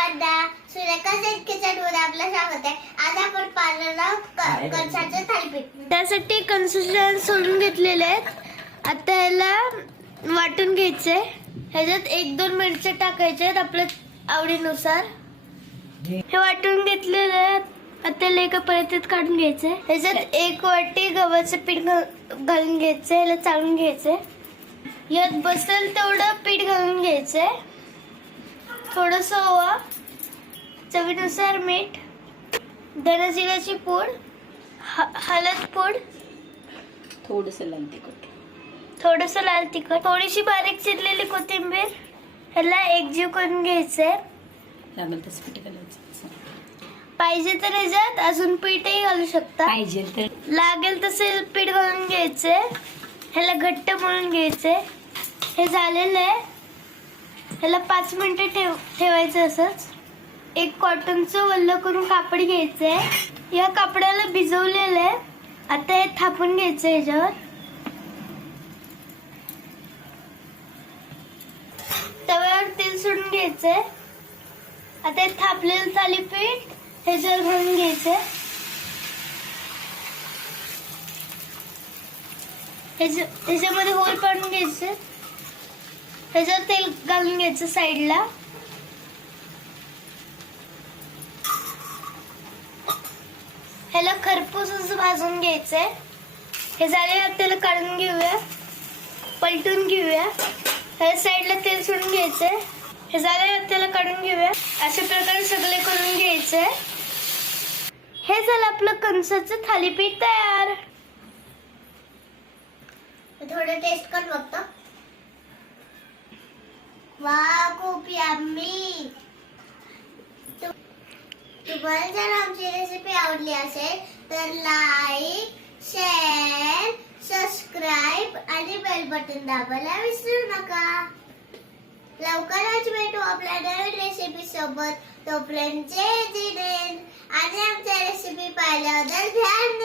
सर्वांना सुरेखा सेट किचनमध्ये आपलं स्वागत आहे. आज आपण क- कणसाचे थालीपीठ? त्यासाठी कन्सिस्टन्स सोडून घेतलेले आहेत. आता ह्याला वाटून घ्यायचे ह्याच्यात एक दोन मिरच्या टाकायचे आहेत आपल्या आवडीनुसार. हे वाटून घेतलेले आहेत. आता एका परातीत काढून घ्यायचे ह्याच्यात एक वाटी गव्हाचं पीठ घालून घ्यायचं याला चाळून घ्यायचे यात बसेल तेवढं पीठ घालून घ्यायचंय. थोडस ओवा चवीनुसार मीठ धनजिऱ्याची पूड ह- हळद पूड. थोडस लाल तिखट. थोडस लाल तिखट. थोडीशी बारीक चिरलेली कोथिंबीर ह्याला एकजीव करून घ्यायचंय लागेल तसं पीठ घालायचं. पाहिजे तर ह्याच्यात अजून पीठही घालू शकता. पाहिजे तर. लागेल तसे पीठ घालून घ्यायचे. ह्याला घट्ट मळून घ्यायचे. हे झालेलं आहे. ह्याला पाच मिनिटं ठेव ठेवायचं असंच. एक कॉटनचं वल्ल करून कापड घ्यायचंय. या कापडाला भिजवलेलं आहे. आता हे थापून घ्यायचं ह्याच्यावर. तव्यावर तेल सोडून घ्यायचंय. आता हे थापलेलं थालीपीठ ह्याच्यावर घालून घ्यायचंय. ह्याच्या- ह्याच्यामध्ये होल पाडून घ्यायचे. ह्याच्यात तेल घालून घ्यायचं साईडला. ह्याला खरपूस असं भाजून घ्यायचंय. हे झालेलं त्याला काढून घेऊया. पलटून घेऊया. ह्या साईडला तेल सोडून घ्यायचंय. हे झालेलं त्याला काढून घेऊया. अशा प्रकारे सगळे करून घ्यायचंय. हे झालं आपलं कणसाचं थालीपीठ तयार. थोडं टेस्ट कर बघतो वा खूप यम्मी तुम्हाला जर आमची रेसिपी आवडली असेल तर लाईक शेअर सबस्क्राईब आणि बेल बटन दाबायला विसरू नका. लवकरच भेटू आपल्या नवीन रेसिपी सोबत. तोपर्यंत जय जिनेन आणि आमच्या रेसिपी पाहिल्याबद्दल ध्यान